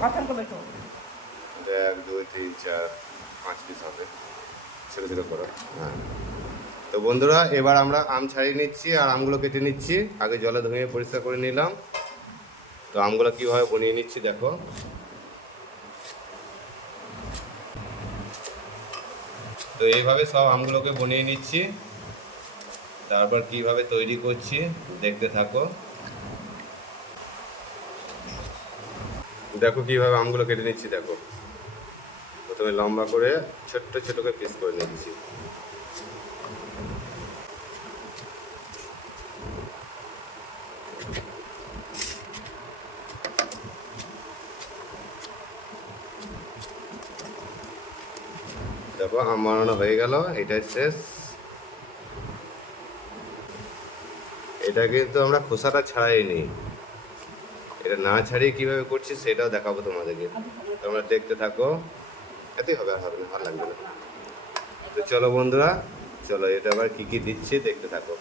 কথা কবে তো এটা এক, দুই, তিন, চার, পাঁচ পিস হবে। হ্যাঁ। তো বন্ধুরা, এবার আমরা আম ছাড়িয়ে নিচ্ছি আর আমগুলো কেটে নিচ্ছি। আগে জলে ধুয়ে পরিষ্কার করে নিলাম। তো আমগুলো কীভাবে বনিয়ে নিচ্ছি দেখো। তো এইভাবে সব আমগুলোকে বনিয়ে নিচ্ছি। তারপর কীভাবে তৈরি করছি, দেখতে থাকো। দেখো কীভাবে আমগুলো কেটে নিচ্ছি, দেখো। প্রথমে লম্বা করে ছোট্ট ছোট করে পিস করে নিচ্ছি। দেখো, আম বানানো হয়ে গেল, এটাই শেষ। এটা কিন্তু আমরা খোসাটা ছাড়াই নি এটা না ছাড়িয়ে কীভাবে করছি সেটাও দেখাবো তোমাদেরকে। তোমরা দেখতে থাকো। এতেই হবে আর হবে না ভালো লাগবে না। তো চলো বন্ধুরা, চলো এটা আবার কি কি দিচ্ছি দেখতে থাকো।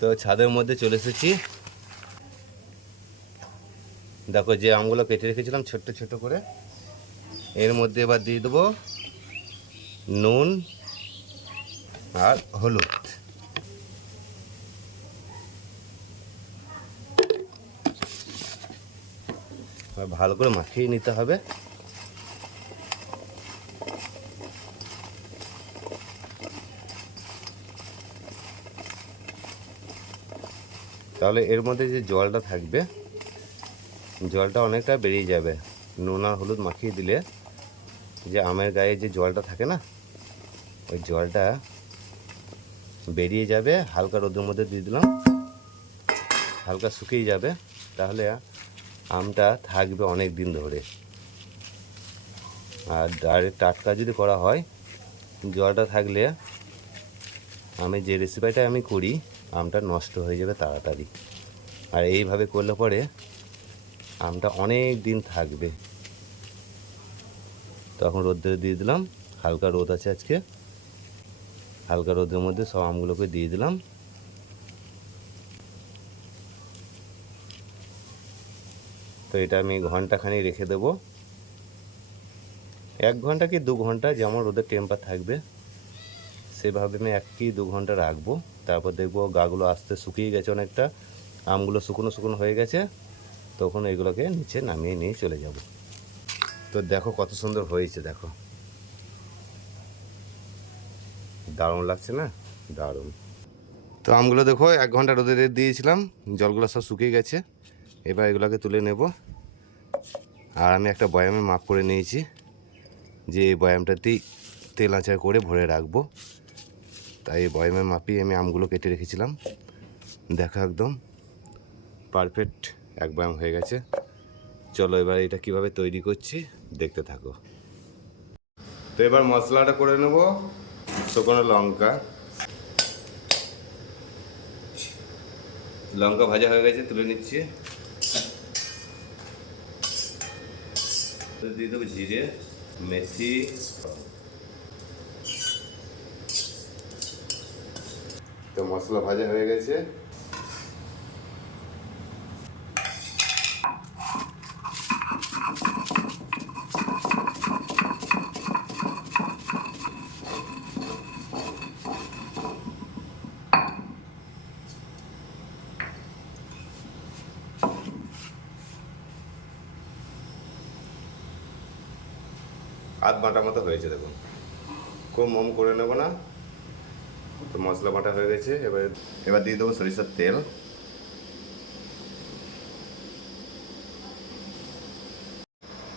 তো ছাদের মধ্যে চলে এসেছি। দেখো যে আমগুলো কেটে রেখেছিলাম ছোট্ট ছোট করে। এর মধ্যে এবার দিয়ে দেবো নুন আর হলুদ। ভালো করে মাখিয়ে নিতে হবে। তাহলে এর মধ্যে যে জলটা থাকবে, জলটা অনেকটা বেরিয়ে যাবে। নুন হলুদ মাখিয়ে দিলে যে আমের গায়ে যে জলটা থাকে না, ওই জলটা বেরিয়ে যাবে। হালকা রোদের মধ্যে দিয়ে দিলাম, হালকা শুকিয়ে যাবে। তাহলে আমটা থাকবে অনেক দিন ধরে। আর ডাইরেক্ট টাটকা যদি করা হয়, জলটা থাকলে আমি যে রেসিপিটা আমি করি, আমটা নষ্ট হয়ে যাবে তাড়াতাড়ি। আর এইভাবে করলে পরে আমটা অনেক দিন থাকবে। তখন রোদ্রে দিয়ে দিলাম, হালকা রোদ আছে আজকে। হালকা রোদের মধ্যে সব আমগুলোকে দিয়ে দিলাম। তো এটা আমি ঘন্টাখানি রেখে দেব। এক ঘণ্টা কি দু ঘণ্টা? যেমন রোদের টেম্পার থাকবে, সেভাবে আমি এক কি দু ঘণ্টা রাখব। তারপর দেখব গাগুলো আস্তে শুকিয়ে গেছে অনেকটা, আমগুলো শুকনো শুকনো হয়ে গেছে, তখন এগুলোকে নিচে নামিয়ে নিয়ে চলে যাব। তো দেখো কত সুন্দর হয়েছে, দেখো। দারুণ লাগছে না? দারুণ। তো আমগুলো দেখো এক ঘণ্টা রোদে দিয়েছিলাম, জলগুলো সব শুকিয়ে গেছে। এবার এগুলোকে তুলে নেব। আর আমি একটা বয়ামে মাপ করে নিয়েছি, যে এই বয়ামটাতেই তেল আচার করে ভরে রাখব। তাই এই বয়ামের মাপি আমি আমগুলো কেটে রেখেছিলাম। দেখো একদম পারফেক্ট এক বয়াম হয়ে গেছে। চলো এবার এটা কীভাবে তৈরি করছি দেখতে থাকো। তো এবার মশলাটা করে নেব শুকনো লঙ্কা। লঙ্কা ভাজা হয়ে গেছে, তুলে নিচ্ছি। দিয়ে দেবো জিরে মেথি। তো মশলা ভাজা হয়ে গেছে। আধ বাটা মতো হয়েছে দেখুন। খুব মোম করে নেব না। তো মশলা বাটা হয়ে গেছে, এবার এবার দিয়ে দেবো সরিষার তেল।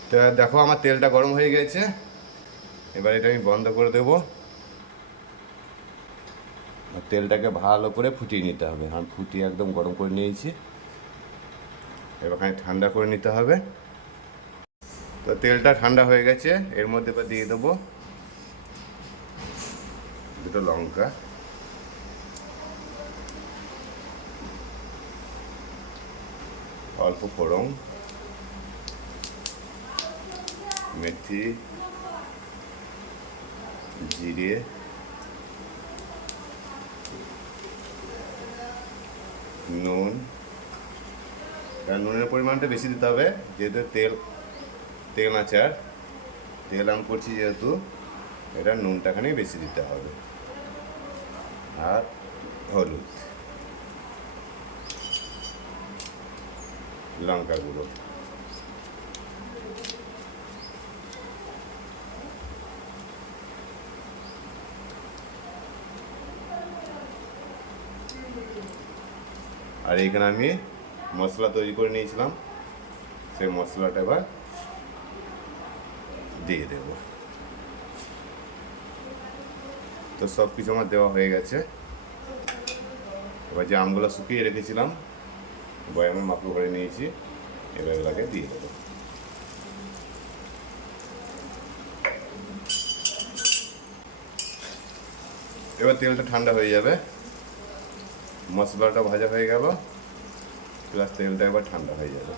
তো দেখো আমার তেলটা গরম হয়ে গেছে। এবার এটা আমি বন্ধ করে দেব। তেলটাকে ভালো করে ফুটিয়ে নিতে হবে। আমি ফুটিয়ে একদম গরম করে নিয়েছি। এবার ঠান্ডা করে নিতে হবে। তো তেলটা ঠান্ডা হয়ে গেছে, এর মধ্যে এবার দিয়ে দেবো দুটো লঙ্কা। অল্প ফোড়ন, মেথি, জিরে, নুন। নুনের পরিমাণটা বেশি দিতে হবে, যেহেতু তেল তেল আচার তেল আমি করছি যেহেতু, এটা নুনটাখানি বেশি দিতে হবে। আর হলুদ, লঙ্কা গুঁড়ো। আর এখানে আমি মশলা তৈরি করে নিয়েছিলাম। সেই মশলাটা এবার দিয়ে দেব। তো সব কিছু আমার দেওয়া হয়ে গেছে। এবার যে আমগুলো শুকিয়ে রেখেছিলাম বয়ামে মাপু করে নিয়েছি। এবার এগুলোকে দিয়ে দেবো। এবার তেলটা ঠান্ডা হয়ে যাবে। মশলাটা ভাজা হয়ে গেল। প্লাস তেলটা এবার ঠান্ডা হয়ে যাবে।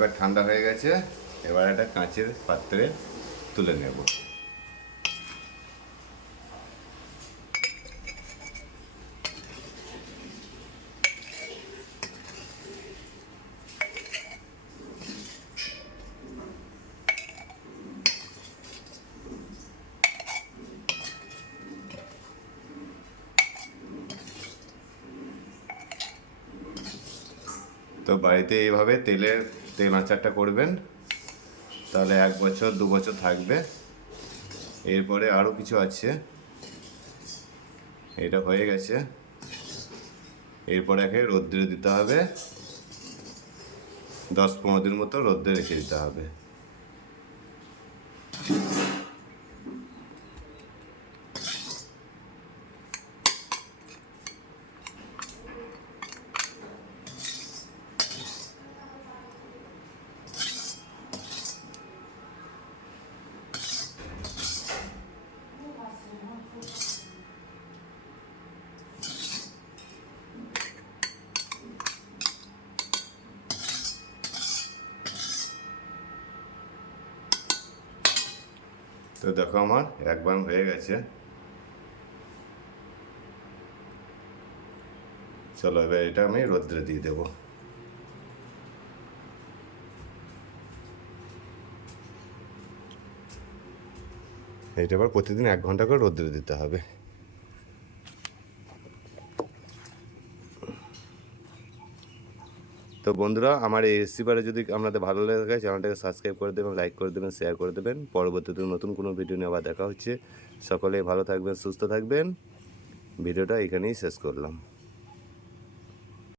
এবার ঠান্ডা হয়ে গেছে এবার একটা কাঁচের পাত্রে তুলে নেব। তো বাড়িতে এইভাবে তেলের তেল আচারটা করবেন, তাহলে এক বছর, দু বছর থাকবে। এরপরে আরও কিছু আছে। এটা হয়ে গেছে। এরপরে একে রোদ্রে দিতে হবে। দশ পনেরো দিন মতো রোদ্রে রেখে দিতে হবে। তো দেখো আমার একবার হয়ে গেছে। চলো এবার এটা আমি রোদ্রে দিয়ে দেবো। এটা আবার প্রতিদিন এক ঘণ্টা করে রোদ্রে দিতে হবে। তো বন্ধুরা, আমার এই রেসিপিটা যদি আপনাদের ভালো লাগে চ্যানেলটাকে সাবস্ক্রাইব করে দেবেন লাইক করে দেবেন শেয়ার করে দেবেন। পরবর্তীতে নতুন কোনো ভিডিও নিয়ে আবার দেখা হচ্ছে। সকলেই ভালো থাকবেন, সুস্থ থাকবেন। ভিডিওটা এখানেই শেষ করলাম।